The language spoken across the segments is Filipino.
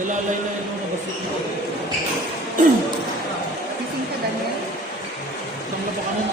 Dalalay na yung mga basit mo. Kising ka, Daniel? Itong na pa ka nun.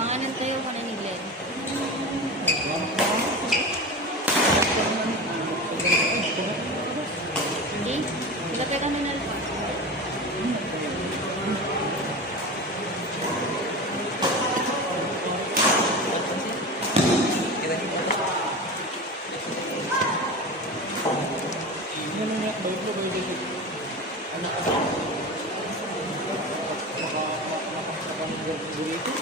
Pangalan tayo ka na ni Glenn. Hindi? Ilagay ka na pa. Ano niya? Bayot mo, bayot mo. Anak ka. Makakapang burrito.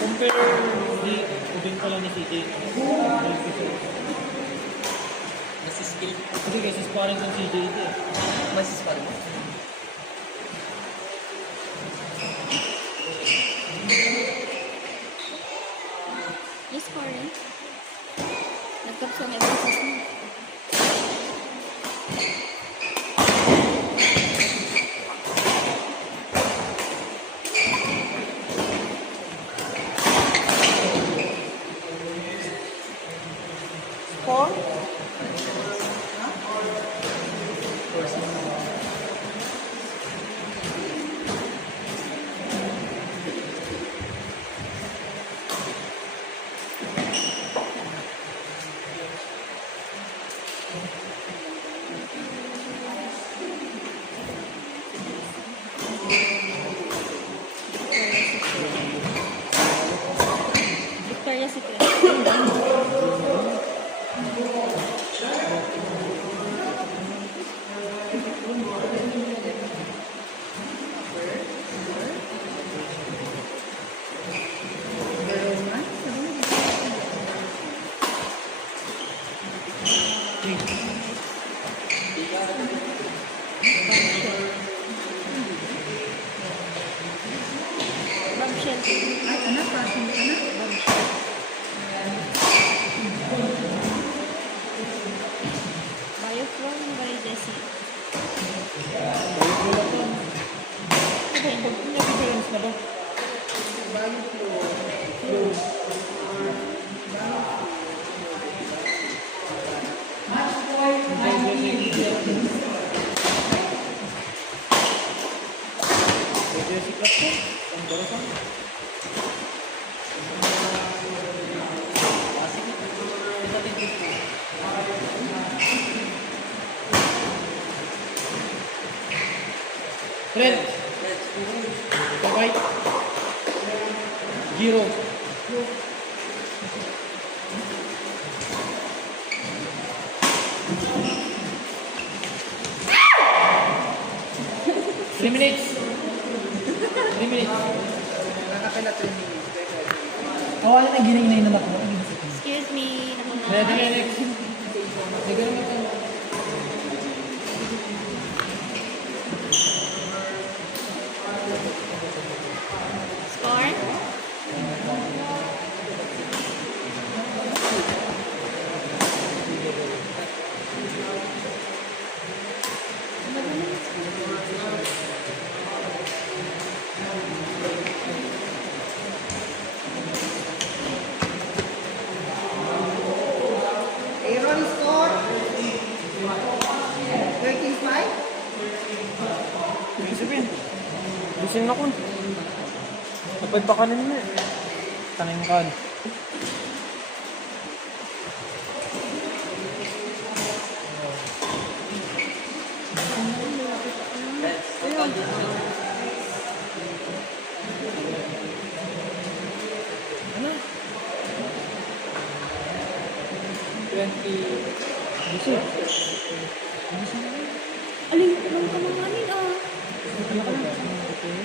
Compare di udin pala ni CJ. Mas skill. Kasi kasi sparring ng CJ ito eh. Mas skill. Yes, Corin. Nagkapso na process mo. Victoria's Secret. Bombshell. Ay, anak, passion ka na. Bioflow by Jessie. Nag-difference na ba? Jessica po, ang barasan. Fred. Bye-bye. Giro. Eliminates. 3 minutes. Nakapila 3 minutes. Awalan na ginay na ako. Excuse me. Ready, Nakunaan. next. Sige naman ito. Score? Aaron score. 35. Ibig sabihin. Gising na ko. Napad pa kanin mo eh. Kanin kan. Ano? 20. Gising. Alin, lang ka mga anin ah. Okay.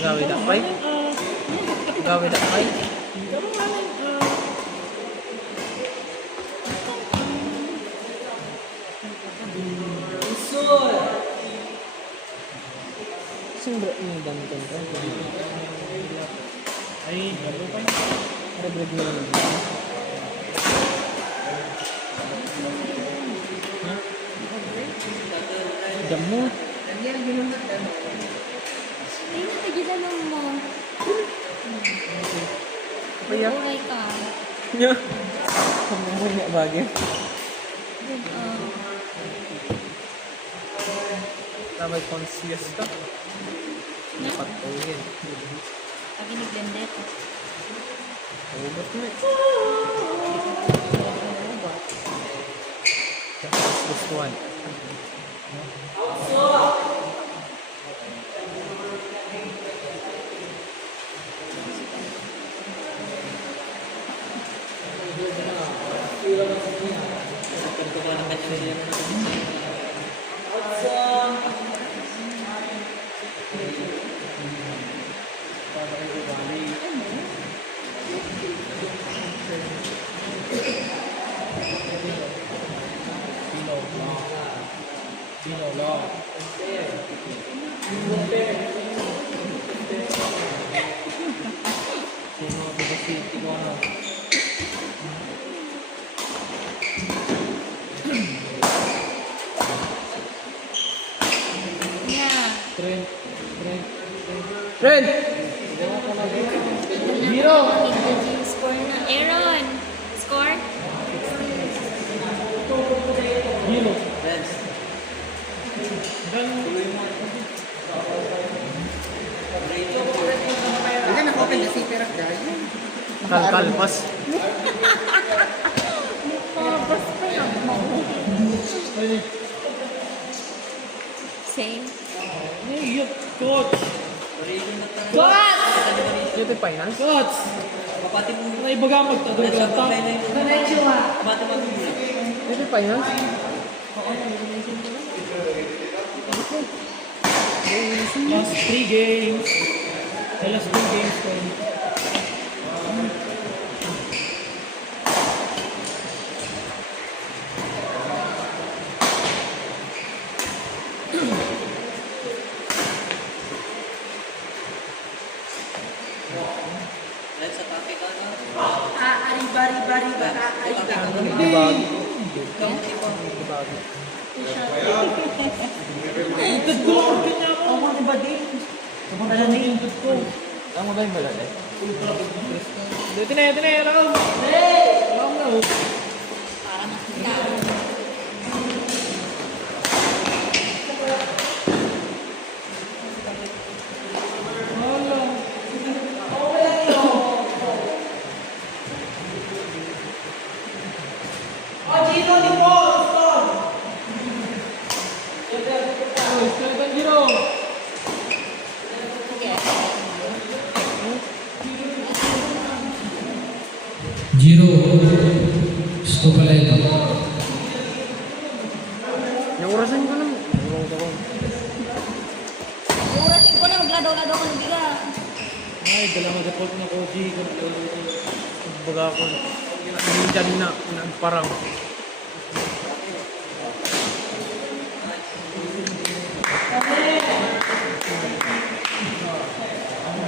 Gawin na kay? Gawin na kay? Sino yung dami ko nito? Ay, ano pa yun? Rebreg mo naman dito. Ha? Damot. Daniel, yun na lang. Ay, natagilan mo. Kaya? Buhay ka. Nya. Kamu mo niya bagay. Good, Tamay conscious ka. Dapat tawin. Paginig gandit. Ubot mo eh. Gusto one. Pino Law. Sino ba si Tijuana? Yeah. Trent. Trent! Zero! Yung score na. Aaron! Score? Zero. Reds. Hindi na-open na si Perak dahil. Kalkalpas. Mukhabas pa yan. Same. Hey, coach! Ito yung finals? Coach! Kapati mo. Ay, baga magtadong Reds, gata. kapatay na yun. Kapati mo. Ito yung finals? Last 3 games. The last 2 games ko. Reds, atake ka na. Ariba. Atake ka na. Dibagi. Kamuti pa. Dibagi. Ang mga ba din? Wala na yung input ko. Ang mo ba yung balala? Dito na, Raul! Raul na, oh. Para makita. Giro, sto paletta. Ay, dala mo default na Koji. Baga ako. Hindi dyan na. Parang.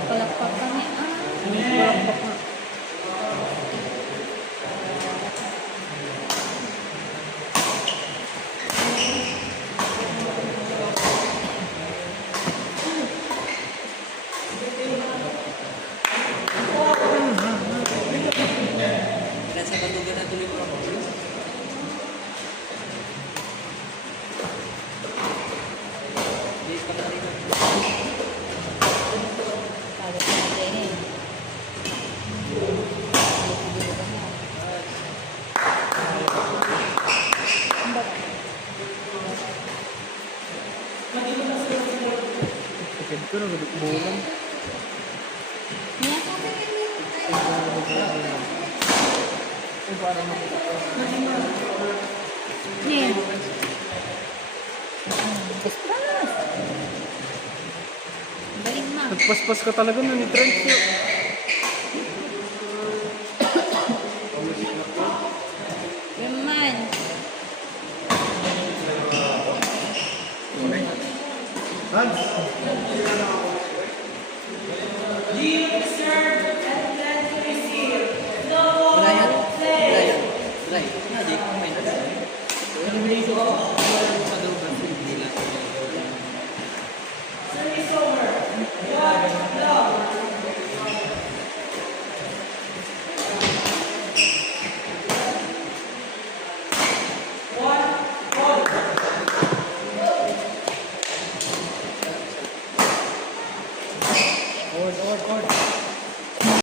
Palakpak kami. Palakpak na. Nasa bandugan na tuloy mo. Hindi pa na rin. Kagat natin eh. Sakit ko na. Bulan. Niya? Ay, parang Niya. Paspas. Galing ma. nagpaspas ka talaga na ni Trent. Yung man. Brian. Brian. Brian. Hindi. Kumain na. Hindi lang. Ord.